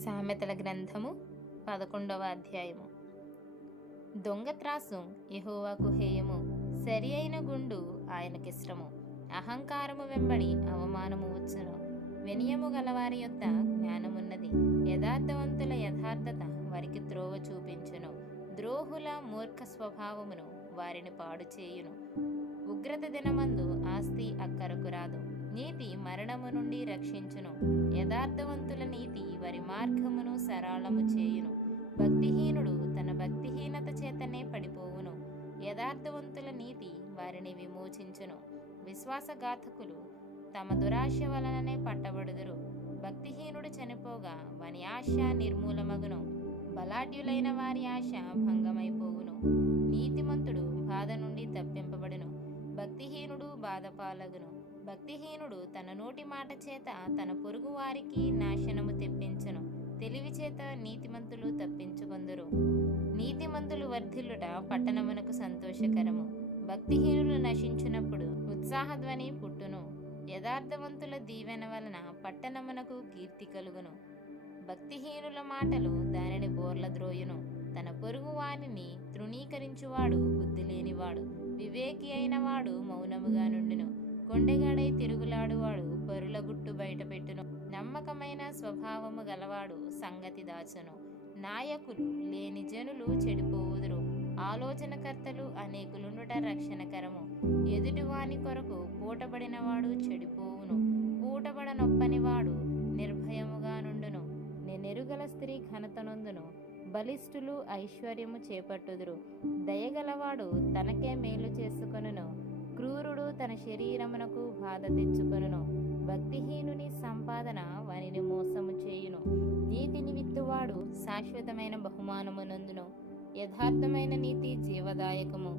సామెతల గ్రంథము పదకొండవ అధ్యాయము. దొంగ త్రాసు యెహోవాకు హేయము సరి అయిన గుండు ఆయనకిష్టము అహంకారము వెంబడి అవమానము వచ్చును. వినయము గలవారి యొక్క జ్ఞానమున్నది. యథార్థవంతుల యథార్థత వారికి త్రోవ చూపించును. ద్రోహుల మూర్ఖ స్వభావమును వారిని పాడు చేయును. ఉగ్రత దినమందు ఆస్తి అక్కరకు రాదు. నీతి మరణము నుండి రక్షించును. యథార్థవంతు వారి మార్గమును సరళము చేయును. భక్తిహీనుడు తన భక్తిహీనత చేతనే పడిపోవును. యథార్థవంతుల నీతి వారిని విమోచించును. విశ్వాసఘాతకులు తమ దురాశ వలననే పట్టబడుదురు. భక్తిహీనుడు చనిపోగా వాని ఆశ నిర్మూలమగును. బలాఢ్యులైన వారి ఆశ భంగమైపోవును. నీతిమంతుడు బాధ నుండి తప్పింపబడును. భక్తిహీనుడు బాధపాలగును. భక్తిహీనుడు తన నోటి మాట చేత తన పొరుగు వారికి నాశనము తెప్పించను. తెలివి చేత నీతిమంతులు తప్పించుకొందురు. నీతిమంతులు వర్ధిల్లుట పట్టణమునకు సంతోషకరము. భక్తిహీనులు నశించినప్పుడు ఉత్సాహధ్వని పుట్టును. యథార్థవంతుల దీవెన వలన పట్టణమునకు కీర్తి కలుగును. భక్తిహీనుల మాటలు దానిని బోర్ల ద్రోయును తన పొరుగు వారిని తృణీకరించువాడు బుద్ధి లేనివాడు వివేకి అయిన వాడు మౌనముగా నుండును. కొండెగాడై తిరుగులాడువాడు పరుల గుట్టు బయటపెట్టును. నమ్మకమైన స్వభావము గలవాడు సంగతి దాచును. నాయకులు లేని జనులు చెడిపోవుదురు. ఆలోచనకర్తలు అనేకులుండుట రక్షణకరము. ఎదుటివాని కొరకు పూటబడినవాడు చెడిపోవును. పూటబడనొప్పనివాడు నిర్భయముగా నుండును. నెరుగల స్త్రీ ఘనతనొందును. బలిష్ఠులు ఐశ్వర్యము చేపట్టుదురు. దయగలవాడు తనకే మేలు చేసుకొనును. శరీరమునకు బాధ తెచ్చుకొనును. భక్తిహీనుని సంపాదన వారిని మోసము చేయును. నీతిని విత్తువాడు శాశ్వతమైన బహుమానమునందును యథార్థమైన నీతి జీవదాయకము.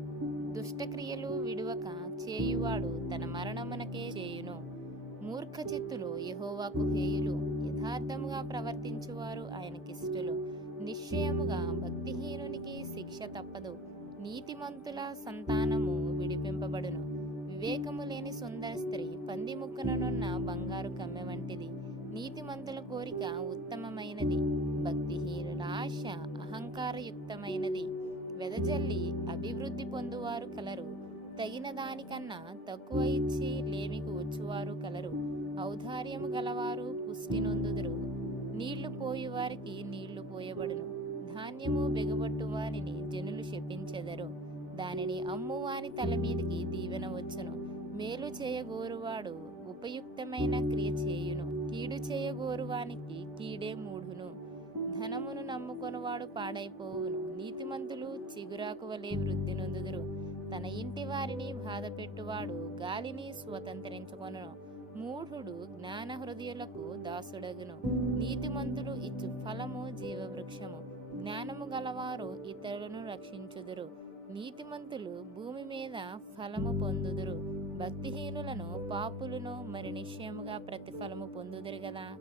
దుష్టక్రియలు విడువక చేయువాడు తన మరణమునకే చేయును. మూర్ఖ చిత్తులు యహోవాకు హేయులు. యథార్థముగా ప్రవర్తించువారు ఆయనకిష్టులు. నిశ్చయముగా భక్తిహీనునికి శిక్ష తప్పదు. నీతిమంతుల సంతానము విడిపింపబడును. వివేకము లేని సుందర స్త్రీ పంది ముక్కననున్న బంగారు కమ్మె వంటిది. నీతిమంతుల కోరిక ఉత్తమమైనది. భక్తిహీనుల ఆశ అహంకారయుక్తమైనది. వెదజల్లి అభివృద్ధి పొందువారు కలరు. తగిన దానికన్నా తక్కువ ఇచ్చి లేమికి వచ్చువారు కలరు. ఔదార్యము గలవారు పుష్టి నొందుదురు. నీళ్ళు పోయేవారికి నీళ్ళు పోయబడును. ధాన్యము బెగబట్టు దానిని అమ్మువాని తల మీదికి దీవెన వచ్చును. మేలు చేయగోరువాడు ఉపయుక్తమైన క్రియ చేయును. కీడు చేయగోరువానికి కీడే మూఢును. ధనమును నమ్ముకొనువాడు పాడైపోవును. నీతిమంతులు చిగురాకు వలె వృద్ధి నొందుదురు. తన ఇంటి వారిని బాధ పెట్టువాడు గాలిని స్వతంత్రించుకొను మూఢుడు జ్ఞాన హృదయులకు దాసుడగును. నీతిమంతులు ఇచ్చు ఫలము జీవవృక్షము. జ్ఞానము గలవారు ఇతరులను రక్షించుదురు. నీతిమంతులు భూమి మీద ఫలము పొందుదురు. భక్తిహీనులను పాపులను మరి నిశ్చయముగా ప్రతిఫలము పొందుదురు గదా.